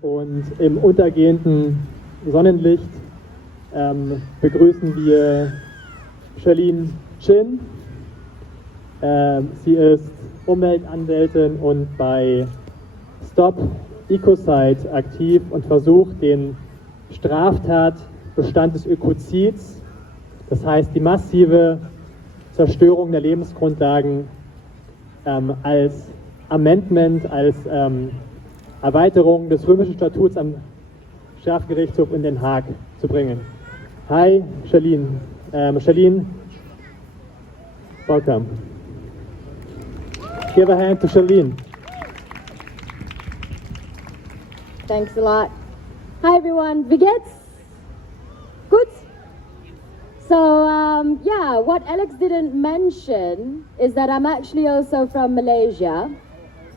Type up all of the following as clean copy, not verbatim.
Und im untergehenden Sonnenlicht begrüßen wir Charlene Chin. Sie ist Umweltanwältin und bei Stop Ecocide aktiv und versucht, den Straftatbestand des Ökozids, das heißt die massive Zerstörung der Lebensgrundlagen, als Amendment, als Erweiterung des römischen Statuts am Strafgerichtshof in Den Haag zu bringen. Hi, Charlene. Charlene, welcome. Give a hand to Charlene. Thanks a lot. Hi everyone, wie geht's? Good? So, yeah, what Alex didn't mention is that I'm actually also from Malaysia.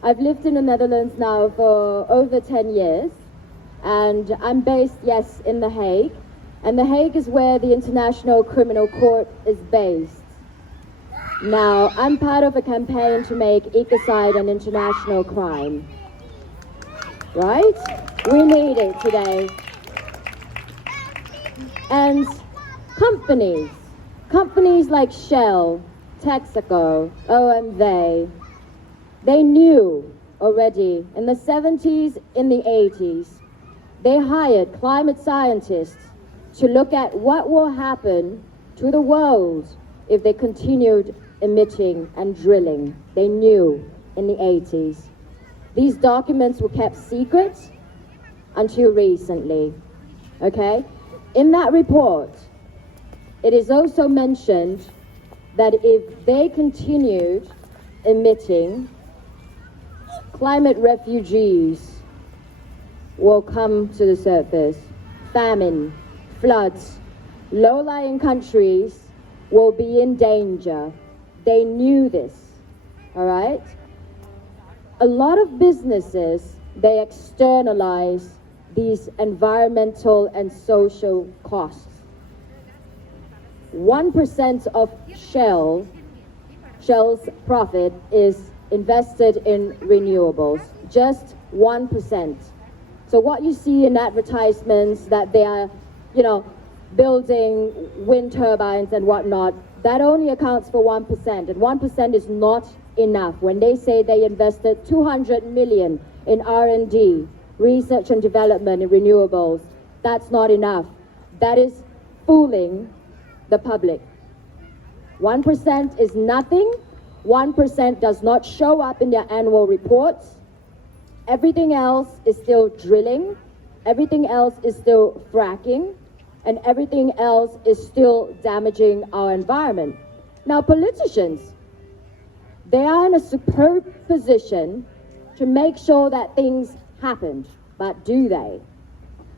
I've lived in the Netherlands now for over 10 years, and I'm based, yes, in The Hague. And The Hague is where the International Criminal Court is based. Now, I'm part of a campaign to make ecocide an international crime. Right? We need it today. And companies like Shell, Texaco, OMV, they knew already in the 70s, in the 80s, they hired climate scientists to look at what will happen to the world if they continued emitting and drilling. They knew in the 80s. These documents were kept secret until recently, okay? In that report, it is also mentioned that if they continued emitting, climate refugees will come to the surface. Famine, floods, low-lying countries will be in danger. They knew this, all right? A lot of businesses, they externalize these environmental and social costs. 1% of Shell's profit is invested in renewables, just 1%. So what you see in advertisements that they are, building wind turbines and whatnot, that only accounts for 1%, and 1% is not enough. When they say they invested 200 million in R&D, research and development in renewables, that's not enough. That is fooling the public. 1% is nothing. 1% does not show up in their annual reports. Everything else is still drilling. Everything else is still fracking. And everything else is still damaging our environment. Now, politicians, they are in a superb position to make sure that things happen. But do they?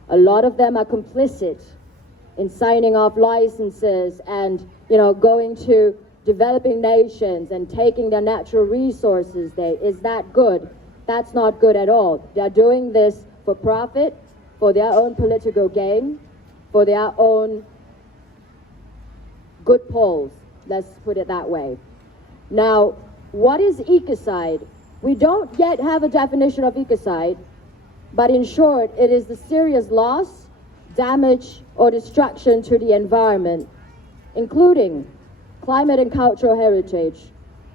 A lot of them are complicit in signing off licenses and, going to developing nations and taking their natural resources. Is that good? That's not good at all. They're doing this for profit, for their own political gain, for their own good polls. Let's put it that way. Now, what is ecocide? We don't yet have a definition of ecocide, but in short, it is the serious loss, damage, or destruction to the environment, including climate and cultural heritage.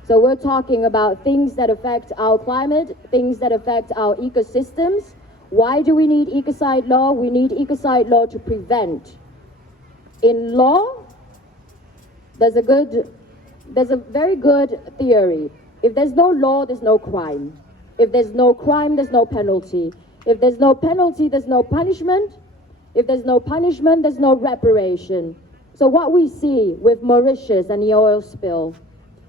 So we're talking about things that affect our climate, things that affect our ecosystems. Why do we need ecocide law? We need ecocide law to prevent. In law, there's a very good theory. If there's no law, there's no crime. If there's no crime, there's no penalty. If there's no penalty, there's no punishment. If there's no punishment, there's no reparation. So what we see with Mauritius and the oil spill,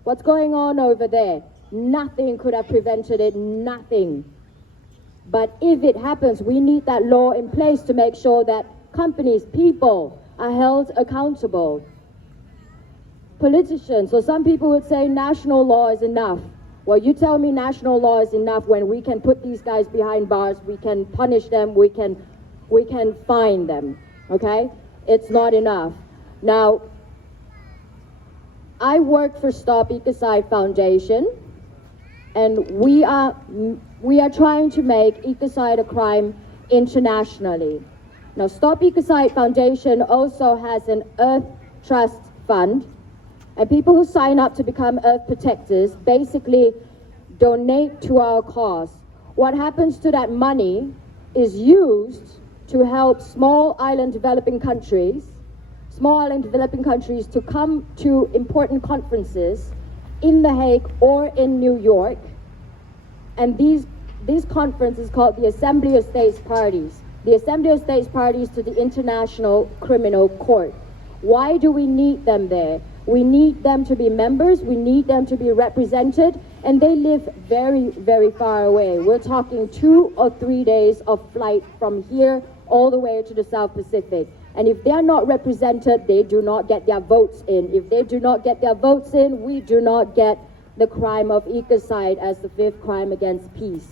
what's going on over there? Nothing could have prevented it, nothing. But if it happens, we need that law in place to make sure that companies, people are held accountable. Politicians, so some people would say national law is enough. Well, you tell me national law is enough when we can put these guys behind bars, we can punish them, we can fine them, okay? It's not enough. Now, I work for Stop Ecocide Foundation, and we are trying to make ecocide a crime internationally. Now, Stop Ecocide Foundation also has an Earth Trust Fund, and people who sign up to become Earth Protectors basically donate to our cause. What happens to that money is used to help small island developing countries to come to important conferences in The Hague or in New York. And these conferences called the Assembly of States Parties. The Assembly of States Parties to the International Criminal Court. Why do we need them there? We need them to be members, we need them to be represented, and they live very, very far away. We're talking 2 or 3 days of flight from here all the way to the South Pacific. And if they're not represented, they do not get their votes in. If they do not get their votes in, we do not get the crime of ecocide as the 5th crime against peace.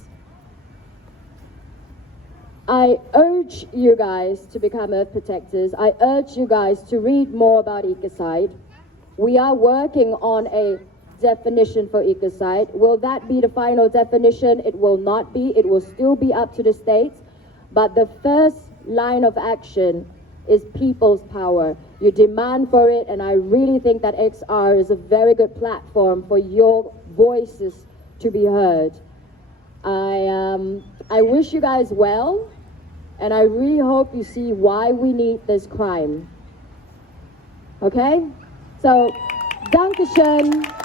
I urge you guys to become Earth Protectors. I urge you guys to read more about ecocide. We are working on a definition for ecocide. Will that be the final definition? It will not be. It will still be up to the states. But the first line of action is people's power. You demand for it, and I really think that XR is a very good platform for your voices to be heard. I wish you guys well, and I really hope you see why we need this crime. Okay? So, Dankeschön.